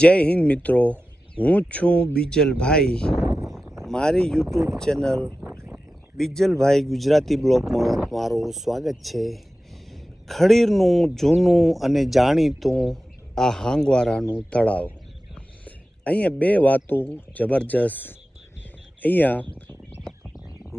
જય હિન્દ મિત્રો, હું છું બીજલભાઈ. મારી યુટ્યુબ ચેનલ બીજલભાઈ ગુજરાતી બ્લોગમાં મારું સ્વાગત છે. ખડીરનું જૂનું અને જાણીતું આ હાંગવારાનું તળાવ. અહીંયા બે વાતો જબરજસ્ત. અહીંયા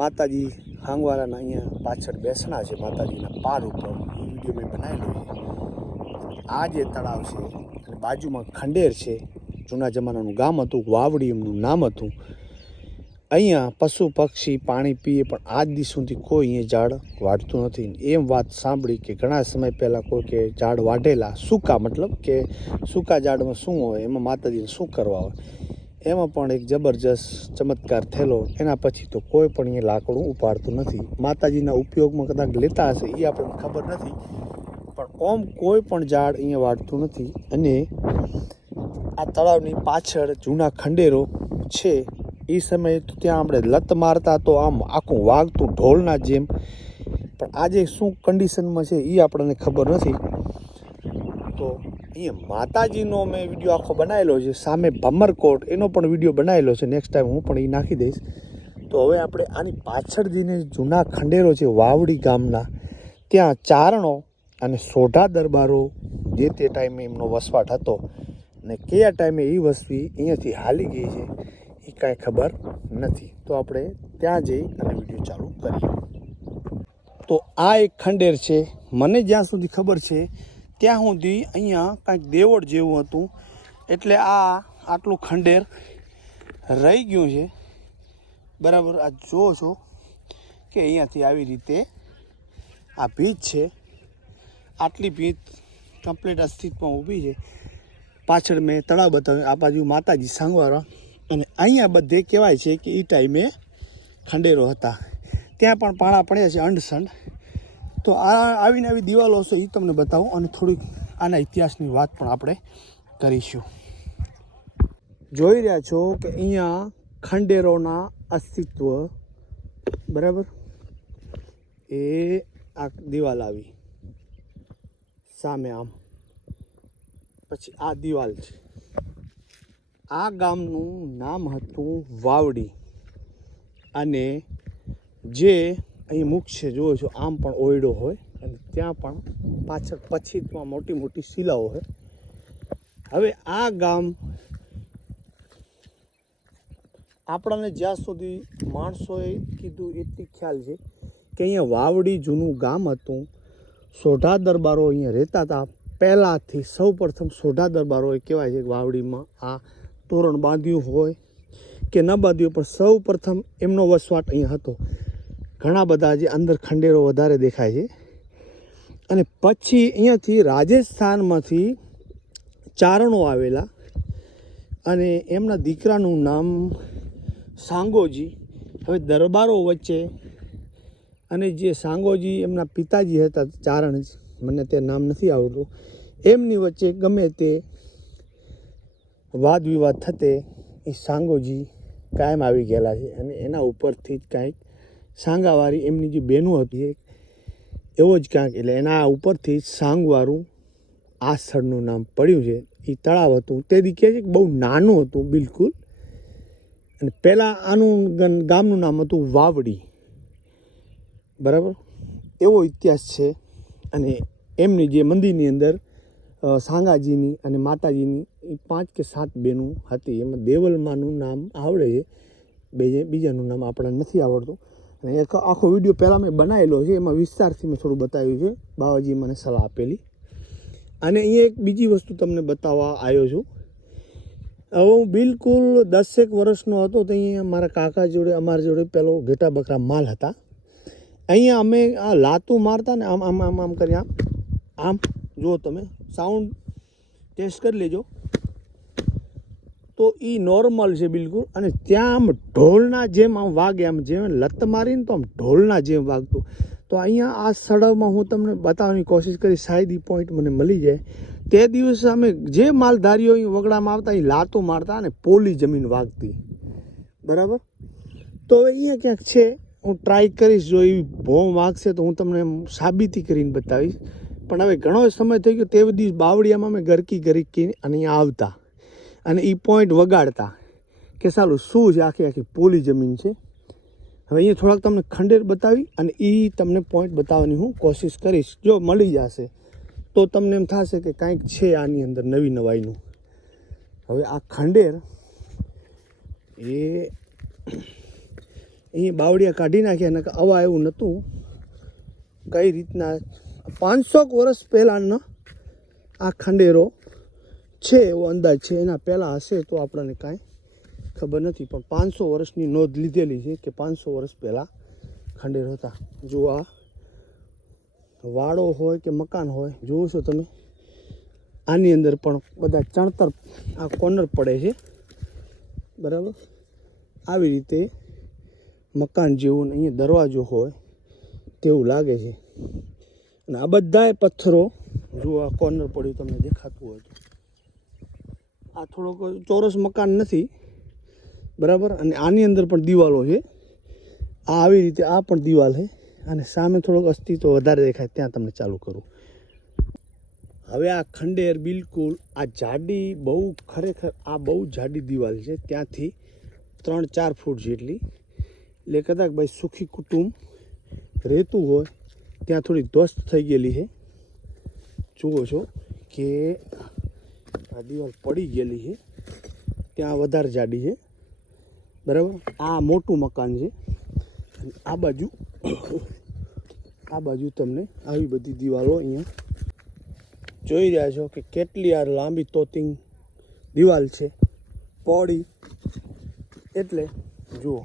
માતાજી હાંગવારાના અહીંયા પાછળ બેસણા છે, માતાજીના પાર ઉપર. એ વિડીયો મેં બનાવેલો છે. આ જે તળાવ છે અને બાજુમાં ખંડેર છે. જૂના જમાનાનું ગામ હતું, વાવડી એમનું નામ હતું. અહીંયા પશુ પક્ષી પાણી પીએ, પણ આજ દિવસ સુધી કોઈ અહીંયા ઝાડ વાઢતું નથી. એમ વાત સાંભળી કે ઘણા સમય પહેલાં કોઈ કે ઝાડ વાઢેલા સૂકા, મતલબ કે સૂકા ઝાડમાં શું હોય, એમાં માતાજીને શું કરવા હોય, એમાં પણ એક જબરજસ્ત ચમત્કાર થયેલો. એના પછી તો કોઈ પણ અહીંયા લાકડું ઉપાડતું નથી. માતાજીના ઉપયોગમાં કદાચ લેતા હશે, એ આપણને ખબર નથી, પણ ઓમ કોઈ પણ ઝાડ અહીંયા વાઢતું નથી. અને આ તળાવની પાછળ જૂના ખંડેરો છે. એ સમયે તો ત્યાં આપણે લત મારતા તો આમ આખું વાગતું ઢોલના જેમ, પણ આજે શું કન્ડિશનમાં છે એ આપણને ખબર નથી. તો અહીંયા માતાજીનો મેં વિડીયો આખો બનાવેલો છે. સામે ભમરકોટ, એનો પણ વિડીયો બનાવેલો છે. નેક્સ્ટ ટાઈમ હું પણ એ નાખી દઈશ. તો હવે આપણે આની પાછળ જઈને જૂના ખંડેરો છે વાવડી ગામના, ત્યાં ચારણો અને સોઢા દરબારો જે તે ટાઈમે એમનો વસવાટ હતો, અને કયા ટાઈમે એ વસ્તી અહીંયાથી હાલી ગઈ છે એ કાંઈ ખબર નથી. તો આપણે ત્યાં જઈ અને વિડીયો ચાલુ કરીએ. તો આ એક ખંડેર છે. મને જ્યાં સુધી ખબર છે ત્યાં સુધી અહીંયા કાંઈક દેવળ જેવું હતું, એટલે આટલું ખંડેર રહી ગયું છે. બરાબર, આ જુઓ છો કે અહીંયાથી આવી રીતે આ ભીત છે. આટલી ભીત કમ્પ્લીટ અસ્તિત્વમાં ઊભી છે. પાછળ મેં તળાવ બતાવ્યું, આ બાજુ માતાજી સાંગવારા. અને અહીંયા બધે કહેવાય છે કે એ ટાઈમે ખંડેરો હતા. ત્યાં પણ પાણા પડ્યા છે અંડસંડ. તો આવીને આવી દિવાલો છે એ તમને બતાવું, અને થોડીક આના ઇતિહાસની વાત પણ આપણે કરીશું. જોઈ રહ્યા છો કે અહીંયા ખંડેરોના અસ્તિત્વ, બરાબર. એ આ દિવાલ આવી સામે, આમ પછી આ દિવાલ છે. આ ગામનું નામ હતું વાવડી. અને જે અહીં મુખ્ય જુઓ છો, આમ પણ ઓયડો હોય, અને ત્યાં પણ પાછળ પછીમાં મોટી મોટી શિલાઓ હોય. હવે આ ગામ આપણને જ્યાં સુધી માણસોએ કીધું એટલી ખ્યાલ છે કે અહીંયા વાવડી જૂનું ગામ હતું. સોઢા દરબારો અહીંયા રહેતા હતા પહેલાંથી. સૌ પ્રથમ સોઢા દરબારોએ કહેવાય છે કે વાવડીમાં આ તોરણ બાંધ્યું હોય કે ન બાંધ્યું, પણ સૌ પ્રથમ એમનો વસવાટ અહીંયા હતો. ઘણા બધા જે અંદર ખંડેરો વધારે દેખાય છે. અને પછી અહીંયાથી રાજસ્થાનમાંથી ચારણો આવેલા, અને એમના દીકરાનું નામ સાંગોજી. હવે દરબારો વચ્ચે, અને જે સાંગોજી એમના પિતાજી હતા ચારણ, મને તે નામ નથી આવડતું, એમની વચ્ચે ગમે તે વાદ વિવાદ થતે એ સાંગોજી કાયમ આવી ગયેલા છે. અને એના ઉપરથી જ કાંઈક સાંગાવારી એમની જે બહેનો હતી એવો જ કાંઈક, એટલે એના ઉપરથી સાંગવારું આ સ્થળનું નામ પડ્યું છે. એ તળાવ હતું તે દી કહે છે કે બહુ નાનું હતું બિલકુલ. અને પહેલાં આનું ગામનું નામ હતું વાવડી, બરાબર. એવો ઇતિહાસ છે. અને એમની જે મંદિરની અંદર સાંગાજીની અને માતાજીની એ 5 કે 7 બહેનો હતી. એમાં દેવલમાનું નામ આવડે છે, બીજાનું નામ આપણને નથી આવડતું. અને એક આખો વિડીયો પહેલાં મેં બનાવેલો છે, એમાં વિસ્તારથી મેં થોડું બતાવ્યું છે. બાવાજી મને સલાહ આપેલી. અને અહીંયા એક બીજી વસ્તુ તમને બતાવવા આવ્યો છું. હવે હું બિલકુલ 10 વર્ષનો હતો તો અહીંયા મારા કાકા જોડે, અમારા જોડે પેલો ઘેટા બકરા માલ હતા. અહીંયા અમે આ લાતું મારતા ને, આમ આમ આમ આમ કરી, આમ જુઓ તમે, સાઉન્ડ ટેસ્ટ કરી લેજો. તો એ નોર્મલ છે બિલકુલ. અને ત્યાં આમ ઢોલના જેમ આમ વાગે, આમ જેમ લત મારીને તો આમ ઢોલના જેમ વાગતું. તો અહીંયા આ સ્થળમાં હું તમને બતાવવાની કોશિશ કરી, શાયદ એ પોઈન્ટ મને મળી જાય. તે દિવસે અમે જે માલધારીઓ અહીં વગડામાં આવતા એ લાતો મારતા અને પોલી જમીન વાગતી, બરાબર. તો હવે અહીંયા ક્યાંક છે, હું ટ્રાય કરીશ. જો એ ભોં વાગશે તો હું તમને સાબિતી કરીને બતાવીશ. પણ હવે ઘણો સમય થઈ ગયો. તે દિવસ બાવળિયામાં અમે ગરકી અને અહીંયા આવતા. અને એ પોઈન્ટ વગાડતા કે સાલું શું છે, આખી આખી પોલી જમીન છે. હવે અહીંયા થોડાક તમને ખંડેર બતાવી અને એ તમને પોઈન્ટ બતાવવાની હું કોશિશ કરીશ. જો મળી જશે તો તમને એમ થશે કે કાંઈક છે આની અંદર નવી નવાઈનું. હવે આ ખંડેર એ અહીં બાવડિયા કાઢી નાખ્યા ને આવા એવું નહોતું. કઈ રીતના 500 વર્ષ પહેલાંનો આ ખંડેરો છે એવો અંદાજ છે. એના પહેલાં હશે તો આપણને કાંઈ ખબર નથી, પણ 500 વર્ષની નોંધ લીધેલી છે કે 500 વર્ષ પહેલાં ખંડેર હતા. જો આ વાડો હોય કે મકાન હોય, જુઓ છો તમે, આની અંદર પણ બધા ચણતર આ કોર્નર પડે છે, બરાબર. આવી રીતે મકાન જેવું અહીંયા દરવાજો હોય તેવું લાગે છે. અને આ બધાય પથ્થરો, જો આ કોર્નર પડ્યું તમને દેખાતું હોય તો, આ થોડોક ચોરસ મકાન નથી, બરાબર. અને આની અંદર પણ દિવાલો છે. આ આવી રીતે આ પણ દિવાલ છે. અને સામે થોડોક અસ્તિત્વ વધારે દેખાય ત્યાં તમને ચાલુ કરું. હવે આ ખંડેર બિલકુલ આ જાડી, બહુ ખરેખર આ બહુ જાડી દિવાલ છે, ત્યાંથી 3-4 ફૂટ જેટલી. એટલે કદાચ ભાઈ સુખી કુટુંબ રહેતું હોય ત્યાં થોડી ધ્વસ્ત થઈ ગયેલી છે. જુઓ છો કે આ દિવાલ પડી ગયેલી છે, ત્યાં વધારે જાડી છે, બરાબર. આ મોટું મકાન છે. આ બાજુ તમને આવી બધી દિવાલો અહીંયા જોઈ રહ્યા છો કે કેટલી આ લાંબી તોતિંગ દિવાલ છે, પહોળી. એટલે જુઓ,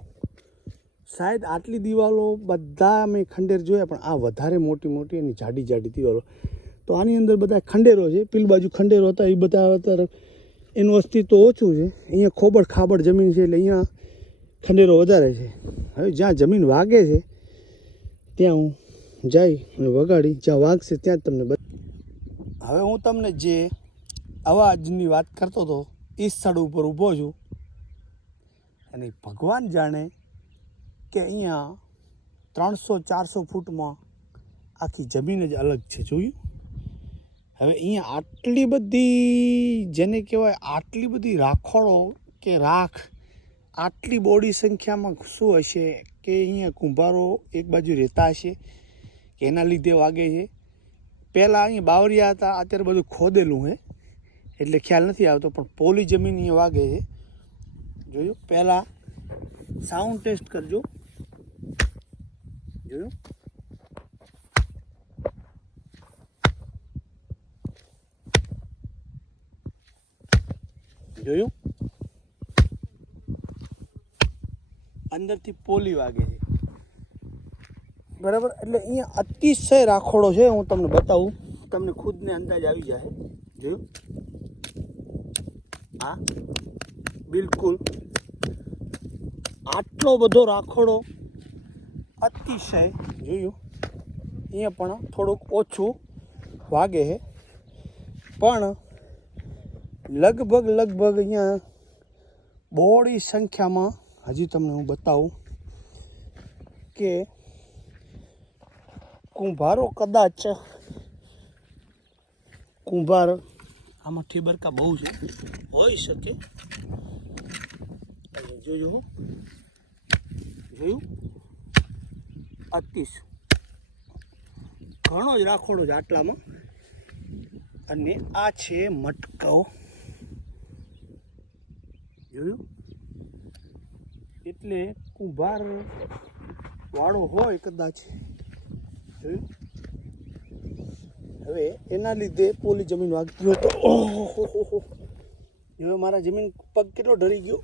શાયદ આટલી દિવાલો બધા મેં ખંડેર જોયા, પણ આ વધારે મોટી મોટી એની જાડી જાડી દિવાલો. તો આની અંદર બધા ખંડેરો છે. પેલી બાજુ ખંડેરો હતા એ બધા અત્યારે એનું અસ્તિત્વ ઓછું છે. અહીંયા ખોબડ ખાબડ જમીન છે એટલે અહીંયા ખંડેરો વધારે છે. હવે જ્યાં જમીન વાગે છે ત્યાં હું જઈ અને વગાડી, જ્યાં વાગશે ત્યાં જ તમને હવે હું તમને જે અવાજની વાત કરતો હતો એ સ્થળ ઉપર ઊભો છું. અને ભગવાન જાણે કે અહીંયા 300-400 ફૂટમાં આખી જમીન જ અલગ છે. જોયું? હવે અહીંયા આટલી બધી, જેને કહેવાય આટલી બધી રાખોડો કે રાખ, આટલી બોડી સંખ્યામાં શું હશે કે અહીંયા કુંભારો એક બાજુ રહેતા હશે કે એના લીધે વાગે છે. પહેલાં અહીંયા બાવરિયા હતા, અત્યારે બધું ખોદેલું છે એટલે ખ્યાલ નથી આવતો, પણ પોલી જમીન અહીંયા વાગે છે. જોયું? પહેલાં સાઉન્ડ ટેસ્ટ કરજો. જોયું? જોયું? અંદરથી પોલી વાગે છે, બરાબર. એટલે અહીંયા અતિશય રાખોડો છે. હું તમને બતાવું, તમને ખુદને અંદાજ આવી જાય. જોયું? હા, બિલકુલ આટલો બધો રાખોડો, અતિશય. જોયું? અહીંયા પણ થોડુંક ઓછું વાગે છે, પણ લગભગ અહીંયા બહોળી સંખ્યામાં, હજી તમને હું બતાવું કે કુંભારો કદાચ, કુંભાર આમાં ઠીબરકા બહુ છે, હોઈ શકે. જોયું? અતિશ ઘણો જ રાખોડો છે આટલામાં. અને આ છે મટકો. જોયું? એટલે કુંભાર વાળો હોય કદાચ. જોયું? હવે એના લીધે પોલી જમીન વાગતી હોય તો ઓહો, હવે મારા જમીન પગ કેટલો ડરી ગયો.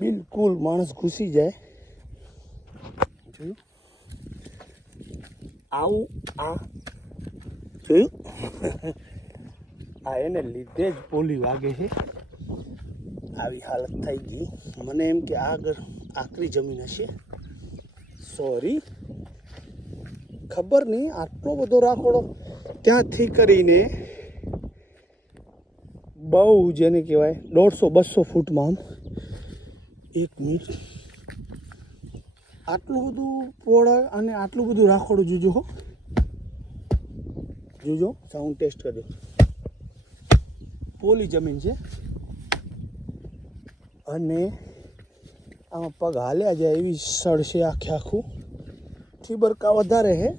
બિલકુલ માણસ ઘૂસી જાય. જોયું? આવું આ જોયું? આ એને લીધે જ પોલી વાગે છે. આવી હાલત થઈ ગઈ. મને એમ કે આગળ આકરી જમીન હશે. સોરી, ખબર નહીં. આટલો બધો રાખોડો ત્યાંથી કરીને બહુ, જેને કહેવાય 150-200 ફૂટમાં. આમ 1 મિનિટ, આટલું બધું પહોળા અને આટલું બધું રાખોડું જોજો હો. જોજો સાઉન્ડ ટેસ્ટ કરજો. પોલી જમીન છે અને આમાં પગ હાલ્યા જાય એવી સળ છે આખે આખું. ઠીબરકા વધારે છે.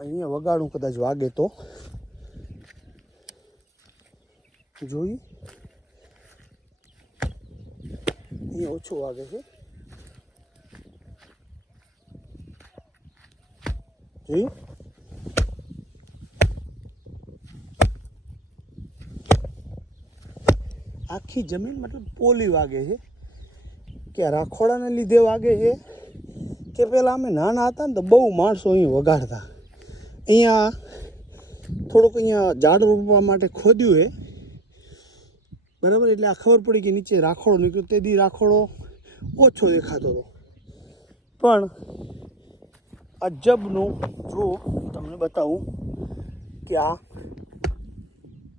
અહીંયા વગાડું કદાચ વાગે તો જોઈ. અહીંયા ઓછું વાગે છે. જોયું. આખી જમીન મતલબ પોલી વાગે છે. કે રાખોડાને લીધે વાગે છે કે પહેલાં અમે નાના હતા ને તો બહુ માણસો અહીં વગાડતા. અહીંયા થોડુંક અહીંયા ઝાડ રોપવા માટે ખોદ્યું છે બરાબર. એટલે આ ખબર પડી કે નીચે રાખોડો નીકળ્યો. તે દી રાખોડો ઓછો દેખાતો હતો. પણ અજબનું જો તમને બતાવું કે આ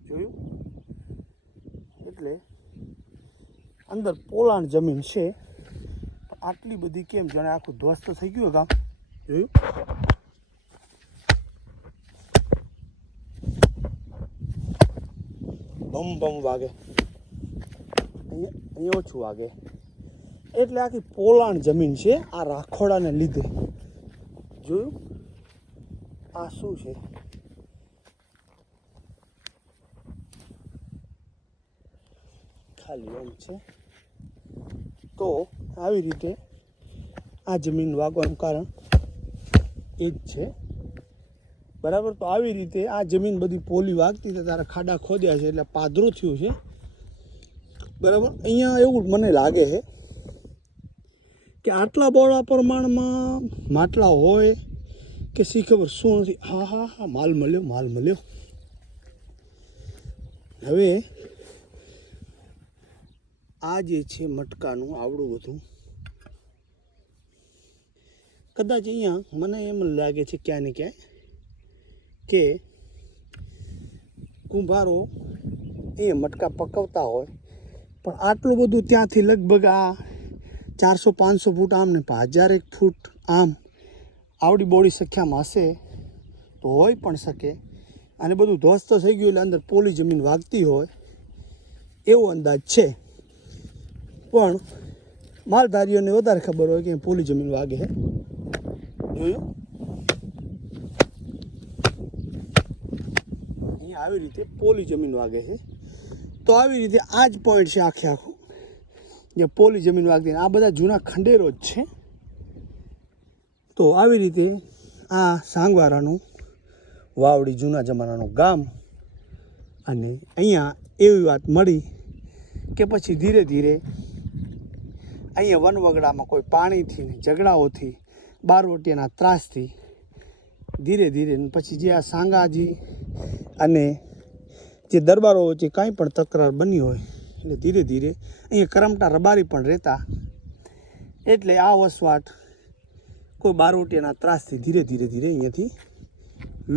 જોયું. એટલે અંદર પોલાણ જમીન છે. આટલી બધી કેમ જાણે આખું ધ્વસ્ત થઈ ગયું ગામ. જોયું. બમ બમ વાગે. અહીંયા ઓછું વાગે. એટલે આખી પોલાણ જમીન છે આ રાખોડાને લીધે. જોયું. આ શું છે? ખાલી એમ છે. તો આવી રીતે આ જમીન વાગવાનું કારણ એ જ છે બરાબર. તો આવી રીતે આ જમીન બધી પોલી વાગતી હતી તારા ખાડા ખોદ્યા છે એટલે પાદરું થયું છે બરાબર. અહીંયા એવું મને લાગે છે કે આટલા બહોળા પ્રમાણમાં માટલા હોય કે શી ખબર શું નથી. હા હા હા માલ મળ્યો, માલ મળ્યો. હવે આ જે છે મટકાનું આવડું બધું કદાચ અહીંયા મને એમ લાગે છે ક્યાં ને ક્યાંય કે કુંભારો એ મટકા પકવતા હોય. પણ આટલું બધું ત્યાંથી લગભગ આ 400-500 ફૂટ આમ ને 1000 ફૂટ આમ આવડી બોડી સંખ્યામાં હશે તો હોય પણ શકે. અને બધું ધ્વસ્ત થઈ ગયું એટલે અંદર પોલી જમીન વાગતી હોય એવો અંદાજ છે. પણ માલધારીઓને વધારે ખબર હોય કે પોલી જમીન વાગે છે. જોયું. અહીંયા આવી રીતે પોલી જમીન વાગે છે. તો આવી રીતે આ જ પોઈન્ટ છે આખે આખું જે પોલી જમીન વાગતી. આ બધા જૂના ખંડેરો જ છે. તો આવી રીતે આ સાંગવારાનું વાવડી જૂના જમાનાનું ગામ. અને અહીંયા એવી વાત મળી કે પછી ધીરે ધીરે અહીંયા વનવગડામાં કોઈ પાણીથી ને ઝઘડાઓથી બારવટિયાના ત્રાસથી ધીરે ધીરે પછી જે આ સાંગાજી અને જે દરબારો વચ્ચે કાંઈ પણ તકરાર બની હોય એટલે ધીરે ધીરે અહીંયા કરમટા રબારી પણ રહેતા. એટલે આ વસવાટ કોઈ બારવટિયાના ત્રાસથી ધીરે ધીરે ધીરે અહીંયાથી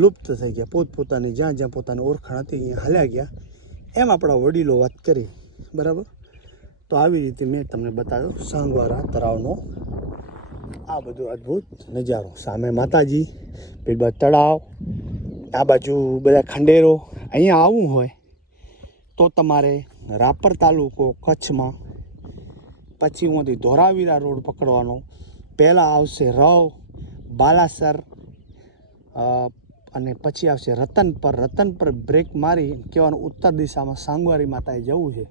લુપ્ત થઈ ગયા. પોતપોતાની જ્યાં જ્યાં પોતાની ઓળખાણ હતી અહીંયા હાલ્યા ગયા. એમ આપણા વડીલો વાત કરી બરાબર. તો આવી રીતે મેં તમને બતાવ્યો સાંગવારા તળાવનો આ બધો અદ્ભુત નજારો. સામે માતાજી, પેલા તળાવ, આ બાજુ બધા ખંડેરો. અહીંયા આવવું હોય તો તમારે રાપર તાલુકો કચ્છમાં, પછી ત્યાંથી ધોરાવીરા રોડ પકડવાનો. પહેલાં આવશે રવ, બાલાસર અને પછી આવશે રતનપર. રતનપર બ્રેક મારી કહેવાનું ઉત્તર દિશામાં સાંગવારી માતાએ જવું છે.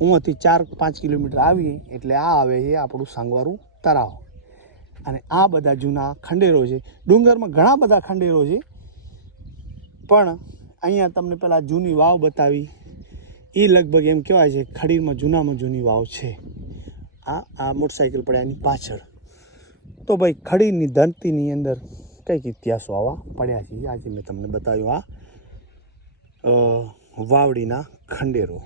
અહીંથી 4-5 કિલોમીટર આવીએ એટલે આ આવે છે આપણું સાંગવારું તળાવ. અને આ બધા જૂના ખંડેરો છે. ડુંગરમાં ઘણા બધા ખંડેરો છે પણ અહીંયા તમને પહેલાં જૂની વાવ બતાવી. એ લગભગ એમ કહેવાય છે ખડીરમાં જૂનામાં જૂની વાવ છે. આ મોટરસાઇકલ પડ્યા એની પાછળ. તો ભાઈ ખડીની ધરતીની અંદર કંઈક ઇતિહાસો આવા પડ્યા છે. આજે મેં તમને બતાવ્યું આ વાવડીના ખંડેરો.